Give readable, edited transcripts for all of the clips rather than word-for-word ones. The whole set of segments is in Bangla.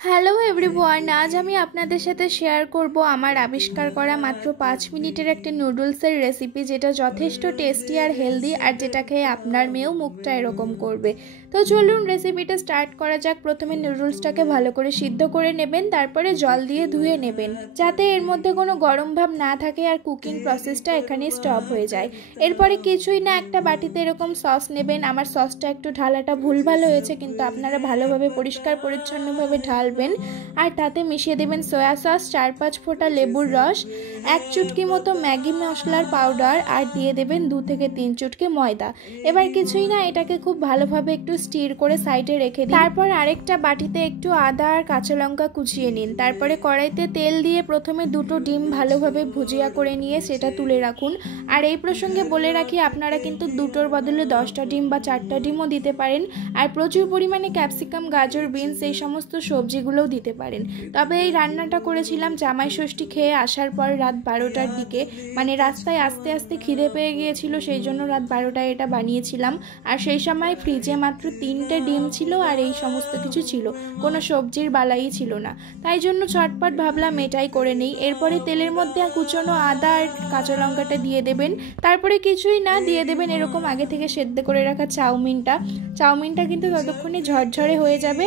হ্যালো এভরিওয়ান, আজ আমি আপনাদের সাথে শেয়ার করব আমার আবিষ্কার করা মাত্র 5 মিনিটের একটা নুডলসের রেসিপি, যেটা যথেষ্ট টেস্টি আর হেলদি, আর যেটা খেয়ে আপনার মেয়েও মুখটা এরকম করবে। তো চলুন রেসিপিটা স্টার্ট করা যাক। প্রথমে নুডলসটাকে ভালো করে সিদ্ধ করে নেবেন, তারপরে জল দিয়ে ধুয়ে নেবেন যাতে এর মধ্যে কোনো গরম ভাব না থাকে আর কুকিং প্রসেসটা এখানে স্টপ হয়ে যায়। এরপরে কিছুই না, একটা বাটিতে এরকম সস নেবেন। আমার সসটা একটু ঢালাটা ভুলভাল হয়েছে, কিন্তু আপনারা ভালোভাবে পরিষ্কার পরিচ্ছন্নভাবে ঢালবেন। আর তাতে মিশিয়ে দেবেন সয়া সস, 4-5 ফোঁটা লেবুর রস, 1 চুটকি মতো ম্যাগি মশলার পাউডার, আর দিয়ে দেবেন 2 থেকে 3 চুটকি ময়দা। এবার কিছুই না, এটাকে খুব ভালোভাবে একটু স্টির করে সাইডে রেখে দিন। তারপর আরেকটা বাটিতে একটু আদা আর কাঁচা লঙ্কা কুচিয়ে নিন। তারপরে কড়াইতে তেল দিয়ে প্রথমে 2টো ডিম ভালোভাবে ভুজিয়া করে নিয়ে সেটা তুলে রাখুন। আর এই প্রসঙ্গে বলে রাখি, আপনারা কিন্তু 2টোর বদলে 10টা ডিম বা 4টা ডিমও দিতে পারেন। আর প্রচুর পরিমাণে ক্যাপসিকাম, গাজর, বিনস এই সমস্ত সবজিগুলোও দিতে পারেন। তবে এই রান্নাটা করেছিলাম জামাই ষষ্ঠী খেয়ে আসার পর রাত 12টার দিকে, মানে রাস্তায় আস্তে আস্তে খিদে পেয়ে গিয়েছিল, সেই জন্য রাত 12টায় এটা বানিয়েছিলাম। আর সেই সময় ফ্রিজে মাত্র 3টে ডিম ছিল আর এই সমস্ত কিছু ছিল, কোনো সবজির বালাই ছিল না। তাই জন্য চটপট ভাবলাম এটাই করে নেই। এরপরে তেলের মধ্যে কুচনো আদা আর কাঁচা লঙ্কাটা দিয়ে দেবেন। তারপরে কিছুই না, দিয়ে দেবেন এরকম আগে থেকে সেদ্ধ করে রাখা চাউমিনটা কিন্তু ততক্ষণে ঝরঝরে হয়ে যাবে,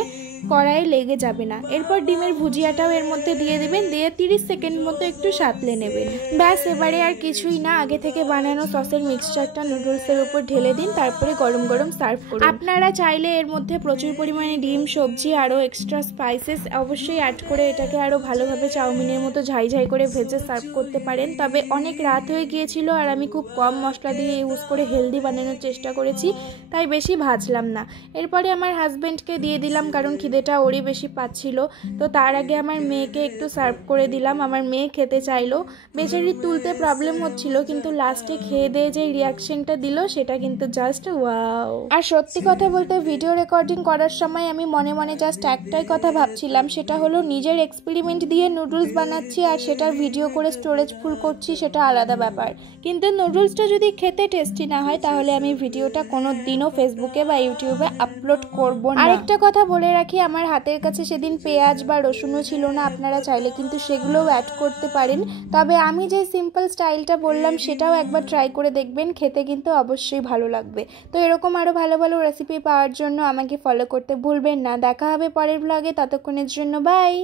কড়াইয়ে লেগে যাবে না। এরপর ডিমের ভুজিয়াটাও এর মধ্যে দিয়ে দেবেন, দিয়ে 30 সেকেন্ড মতো একটু সাঁতলে নেবেন। ব্যাস, এবারে আর কিছুই না, আগে থেকে বানানো সসের মিক্সচারটা নুডলসের উপর ঢেলে দিন, তারপরে গরম গরম সার্ভ করুন। আপনারা চাইলে এর মধ্যে প্রচুর পরিমাণে ডিম, সবজি, আরও এক্সট্রা স্পাইসেস অবশ্যই অ্যাড করে এটাকে আরও ভালোভাবে চাউমিনের মতো ঝাই করে ভেজে সার্ভ করতে পারেন। তবে অনেক রাত হয়ে গিয়েছিল আর আমি খুব কম মশলা দিয়ে ইউজ করে হেলদি বানানোর চেষ্টা করেছি, তাই বেশি ভাজলাম না। এরপরে আমার হাজব্যান্ডকে দিয়ে দিলাম, কারণ খিদেটা ওরই বেশি পাচ্ছিল। তো তার আগে আমার মেয়েকে একটু সার্ভ করে দিলাম। আমার মেয়ে খেতে চাইলো, বেচারির তুলতে প্রবলেম হচ্ছিল, কিন্তু লাস্টে খেয়ে দিয়ে যে রিয়াকশনটা দিল সেটা কিন্তু জাস্ট ওয়াও। আর সত্যি কথা বলতে, ভিডিও রেকর্ডিং করার সময় আমি মনে মনে জাস্ট একটাই কথা ভাবছিলাম, সেটা হলো নিজের এক্সপেরিমেন্ট দিয়ে নুডলস বানাচ্ছি আর সেটার ভিডিও করে স্টোরেজ ফুল করছি, সেটা আলাদা ব্যাপার। কিন্তু নুডলসটা যদি খেতে টেস্টি না হয়, তাহলে আমি ভিডিওটা কোনো দিনও ফেসবুকে বা ইউটিউবে আপলোড করব না। আরেকটা কথা বলে রাখি, আমার হাতের কাছে সেদিন পেঁয়াজ বা রসুনও ছিল না। আপনারা চাইলে কিন্তু সেগুলোও অ্যাড করতে পারেন। তবে আমি যে সিম্পল স্টাইলটা বললাম সেটাও একবার ট্রাই করে দেখবেন, খেতে কিন্তু অবশ্যই ভালো লাগবে। তো এরকম আরও ভালো ভালো রেসিপি পাওয়ার জন্য আমাকে ফলো করতে ভুলবেন না। দেখা হবে পরের ব্লগে, ততক্ষণের জন্য বাই।